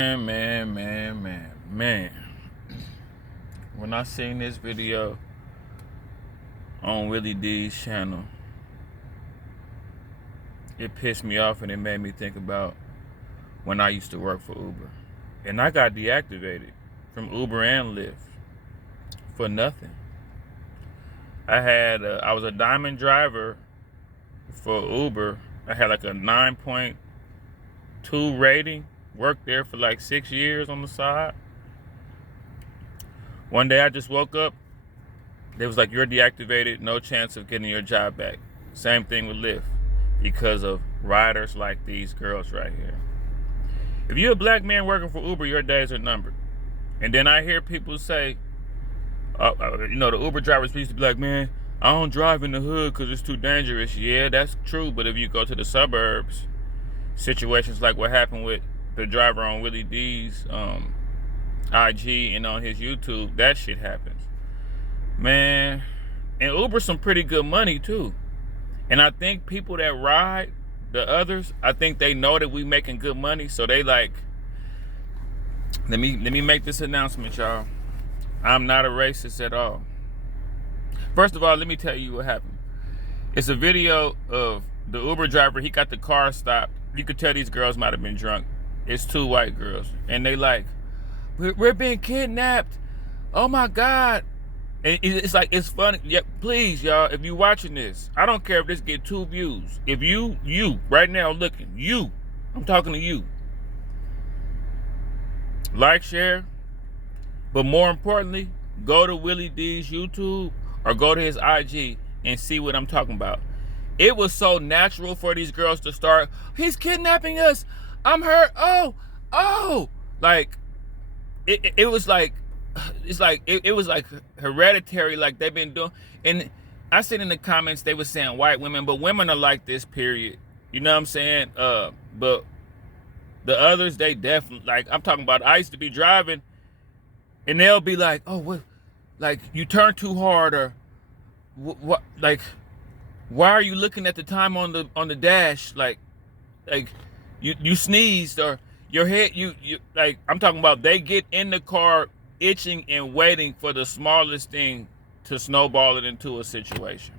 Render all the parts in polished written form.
Man. When I seen this video on Willie D's channel, it pissed me off and it made me think about when I used to work for Uber. And I got deactivated from Uber and Lyft for nothing. I was a diamond driver for Uber. I had like a 9.2 rating. Worked there for like 6 years on the side. One day I just woke up. They was like, you're deactivated, no chance of getting your job back. Same thing with Lyft, because of riders like these girls right here. If you're a black man working for Uber, your days are numbered. And then I hear people say, the Uber drivers used to be like, man, I don't drive in the hood because it's too dangerous. Yeah, that's true. But if you go to the suburbs, situations like what happened with the driver on Willie D's IG and on his YouTube, that shit happens. Man, and Uber's some pretty good money too. And I think people that ride, the others, I think they know that we making good money. So they like, let me make this announcement, y'all. I'm not a racist at all. First of all, let me tell you what happened. It's a video of the Uber driver. He got the car stopped. You could tell these girls might have been drunk. It's two white girls. And they like, we're being kidnapped. Oh my God. And it's like, it's funny. Yeah, please, y'all, if you watching this, I don't care if this get 2 views. If you right now looking, I'm talking to you. Like, share, but more importantly, go to Willie D's YouTube or go to his IG and see what I'm talking about. It was so natural for these girls to start, he's kidnapping us. I'm hurt. Oh. Like, it was like, it's like, it was like hereditary, like they've been doing. And I said in the comments, they were saying white women, but women are like this, period. You know what I'm saying? But the others, they definitely, like, I'm talking about, I used to be driving and they'll be like, oh, what, like, you turn too hard, or what, like, why are you looking at the time on the dash? Like you sneezed, or your head, you like, I'm talking about, they get in the car itching and waiting for the smallest thing to snowball it into a situation,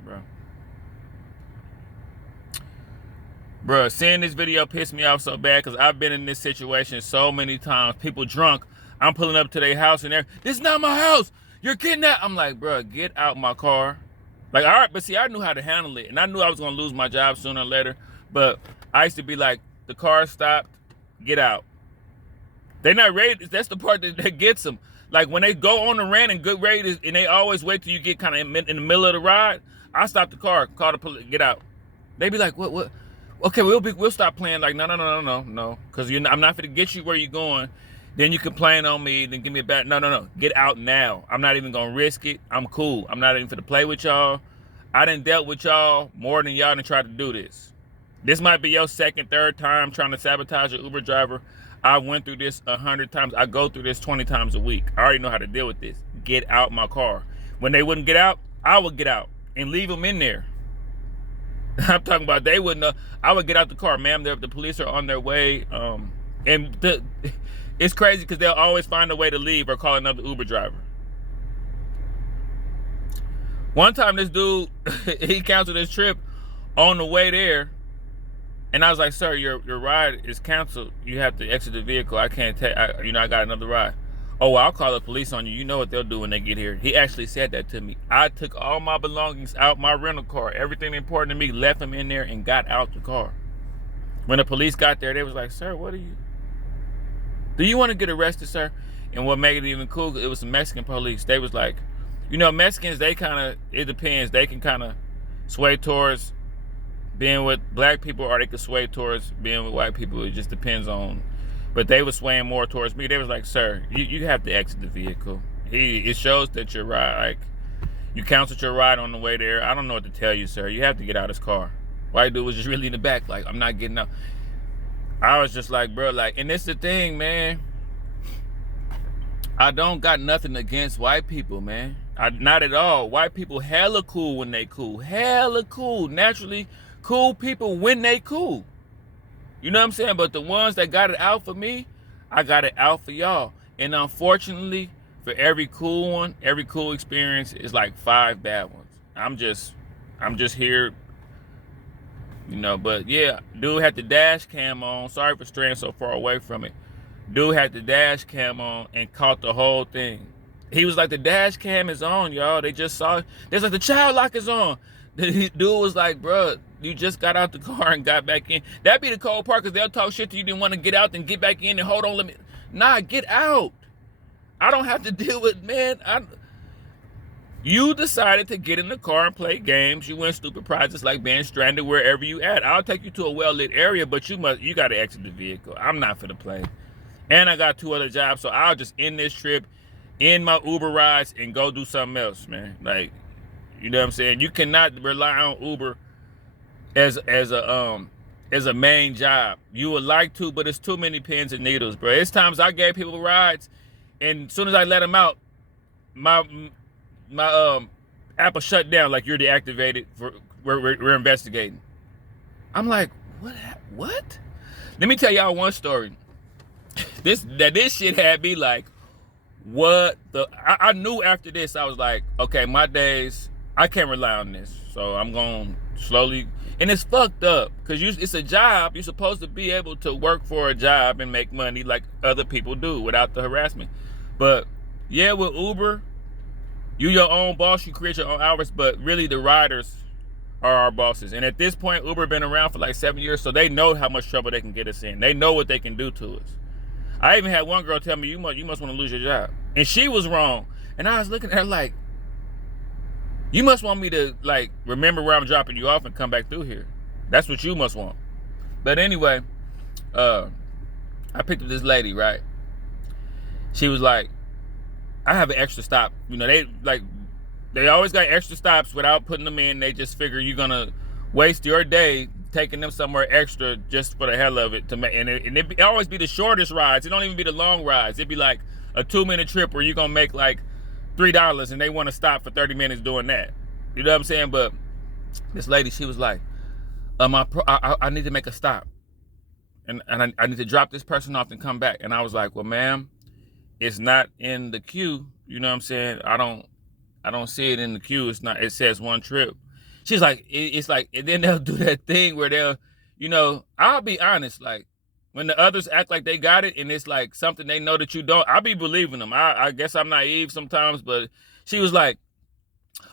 bro. Seeing this video pissed me off so bad because I've been in this situation so many times. People drunk, I'm pulling up to their house and they're, this is not my house, you're kidnapped. I'm like, bro, get out my car. Like, all right, but see, I knew how to handle it, and I knew I was gonna lose my job sooner or later. But I used to be like, the car stopped, get out. They're not ready. That's the part that gets them. Like, when they go on the rant and good ready, and they always wait till you get kind of in the middle of the ride, I stop the car, call the police, get out. They be like, what? Okay, we'll stop playing. Like, no, because I'm not gonna get you where you're going. Then you complain on me, then give me a bad, no. Get out now. I'm not even gonna risk it. I'm cool. I'm not even finna play with y'all. I done dealt with y'all more than y'all done tried to do this. This might be your second, third time trying to sabotage an Uber driver. I went through this 100 times. I go through this 20 times a week. I already know how to deal with this. Get out my car. When they wouldn't get out, I would get out and leave them in there. I'm talking about, they wouldn't know. I would get out the car, ma'am, the police are on their way. It's crazy because they'll always find a way to leave or call another Uber driver. One time this dude, he canceled his trip on the way there. And I was like, sir, your ride is canceled. You have to exit the vehicle. I can't take, I got another ride. Oh, well, I'll call the police on you. You know what they'll do when they get here. He actually said that to me. I took all my belongings out my rental car. Everything important to me, left them in there and got out the car. When the police got there, they was like, sir, do you want to get arrested, sir? And what made it even cool, it was some Mexican police. They was like, Mexicans, they kind of, it depends. They can kind of sway towards being with black people, or they can sway towards being with white people. It just depends on, but they were swaying more towards me. They was like, sir, you have to exit the vehicle. It shows that your ride, like, you canceled your ride on the way there. I don't know what to tell you, sir. You have to get out of his car. White dude was just really in the back, like, I'm not getting out. I was just like, bro, like, and it's the thing, man. I don't got nothing against white people, man. Not at all. White people hella cool when they cool. Hella cool. Naturally cool people when they cool. You know what I'm saying? But the ones that got it out for me, I got it out for y'all. And unfortunately, for every cool one, every cool experience is like 5 bad ones. I'm just here, but yeah, dude had the dash cam on. Sorry for straying so far away from it. Dude had the dash cam on and caught the whole thing. He was like, the dash cam is on, y'all. They just saw it. There's like, the child lock is on. The dude was like, bruh, you just got out the car and got back in. That'd be the cold part, because they'll talk shit to you. Didn't want to get out, then get back in and hold on. Nah, get out. I don't have to deal with, man. You decided to get in the car and play games. You win stupid prizes like being stranded wherever you at. I'll take you to a well-lit area, but you got to exit the vehicle. I'm not for the play. And I got 2 other jobs, so I'll just end this trip, end my Uber rides, and go do something else, man. Like, you know what I'm saying? You cannot rely on Uber as a main job. You would like to, but it's too many pins and needles, bro. It's times I gave people rides, and as soon as I let them out, my app will shut down, like, you're deactivated. We're investigating. I'm like, what? Let me tell y'all one story. This shit had me like, what the? I knew after this, I was like, okay, my days, I can't rely on this. So I'm going to slowly, and it's fucked up, because it's a job. You're supposed to be able to work for a job and make money like other people do without the harassment. But yeah, with Uber, you your own boss, you create your own hours, but really the riders are our bosses. And at this point, Uber been around for like 7 years, so they know how much trouble they can get us in. They know what they can do to us. I even had one girl tell me, you must want to lose your job. And she was wrong. And I was looking at her like, you must want me to, like, remember where I'm dropping you off and come back through here. That's what you must want. But anyway, I picked up this lady, right? She was like, I have an extra stop. They always got extra stops without putting them in. They just figure you're going to waste your day taking them somewhere extra just for the hell of it. And it always be the shortest rides. It don't even be the long rides. It'd be like a 2-minute trip where you're going to make like $3, and they want to stop for 30 minutes doing that. You know what I'm saying? But this lady, she was like, I need to make a stop. And I need to drop this person off and come back. And I was like, well, ma'am, it's not in the queue. You know what I'm saying? I don't see it in the queue. It says 1 trip. She's like, it's like, and then they'll do that thing where I'll be honest, like, when the others act like they got it and it's like something they know that you don't, I'll be believing them. I guess I'm naive sometimes, but she was like,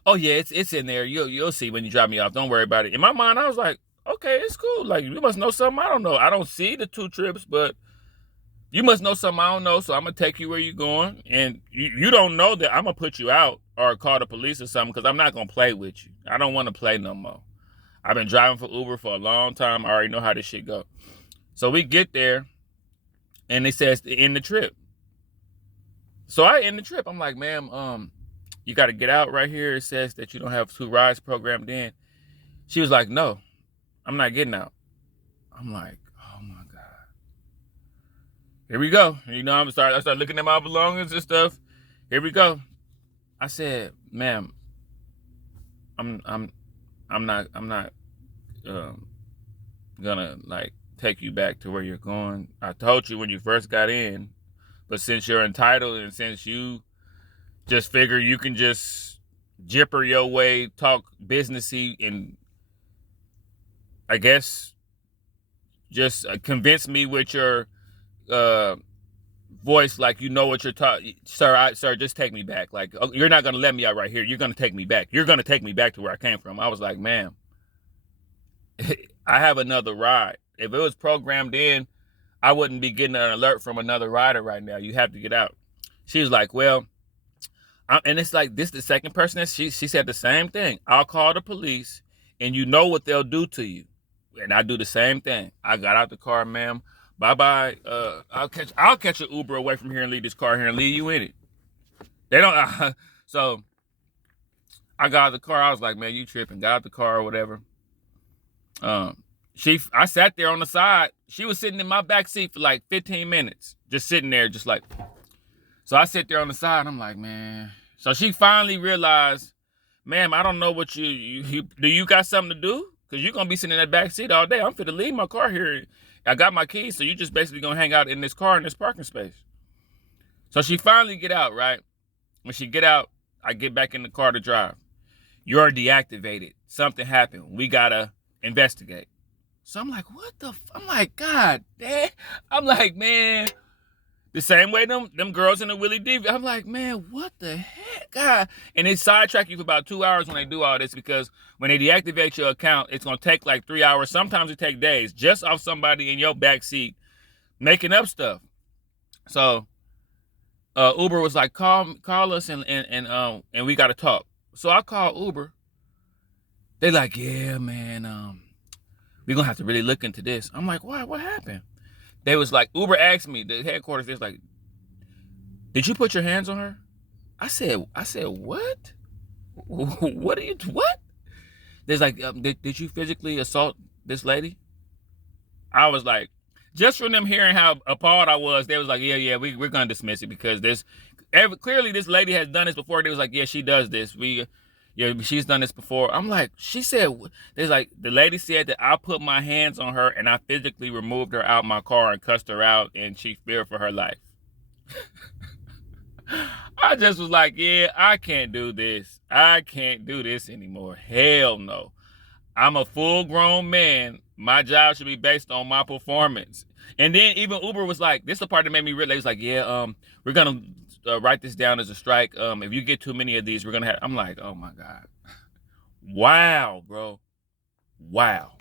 oh yeah, it's in there. You'll see when you drop me off. Don't worry about it. In my mind, I was like, okay, it's cool. Like, you must know something I don't know. I don't see the 2 trips, but you must know something I don't know, so I'm going to take you where you're going. And you don't know that I'm going to put you out or call the police or something, because I'm not going to play with you. I don't want to play no more. I've been driving for Uber for a long time. I already know how this shit go. So we get there, and it says to end the trip. So I end the trip. I'm like, ma'am, you got to get out right here. It says that you don't have 2 rides programmed in. She was like, no, I'm not getting out. I'm like, oh my God. Here we go. I start looking at my belongings and stuff. Here we go. I said, ma'am, I'm not gonna like take you back to where you're going. I told you when you first got in, but since you're entitled and since you just figure you can just jipper your way, talk businessy, and I guess just convince me with your voice like you know what you're talking, sir, just take me back. Like, you're not going to let me out right here. You're going to take me back. You're going to take me back to where I came from. I was like, ma'am, I have another ride. If it was programmed in, I wouldn't be getting an alert from another rider right now. You have to get out. She was like, well, and it's like, this the second person that she said the same thing. I'll call the police, and you know what they'll do to you. And I do the same thing. I got out the car, ma'am. Bye-bye. I'll catch an Uber away from here and leave this car here and leave you in it. They don't. So I got out the car. I was like, man, you tripping. Got out the car or whatever. I sat there on the side. She was sitting in my back seat for like 15 minutes, just sitting there, just like. So I sit there on the side. I'm like, man. So she finally realized, ma'am, I don't know what you do. You got something to do? Because you're going to be sitting in that back seat all day. I'm finna leave my car here I got my keys, so you just basically gonna hang out in this car in this parking space. So she finally get out, right? When she get out, I get back in the car to drive. You're deactivated. Something happened. We gotta investigate. So I'm like, what the? I'm like, God damn. I'm like, man, the same way them girls in the Willie D. I'm like, man, what the heck, God? And they sidetrack you for about 2 hours when they do all this, because when they deactivate your account, it's gonna take like 3 hours. Sometimes it take days, just off somebody in your back seat making up stuff. So Uber was like, call us and we gotta talk. So I called Uber. They like, yeah, man, we're gonna have to really look into this. I'm like, why? What happened? They was like, Uber asked me, the headquarters, they was like, did you put your hands on her? I said, what? What? There's like, did you physically assault this lady? I was like, just from them hearing how appalled I was, they was like, yeah, we're gonna dismiss it because clearly this lady has done this before. They was like, yeah, she does this. She's done this before. I'm like, she said, there's like, the lady said that I put my hands on her and I physically removed her out my car and cussed her out, and she feared for her life. I just was like, yeah, I can't do this. I can't do this anymore. Hell no. I'm a full-grown man. My job should be based on my performance. And then even Uber was like, this is the part that made me realize, like, yeah, we're gonna write this down as a strike. If you get too many of these, we're gonna have. I'm like, oh my God. Wow, bro. Wow.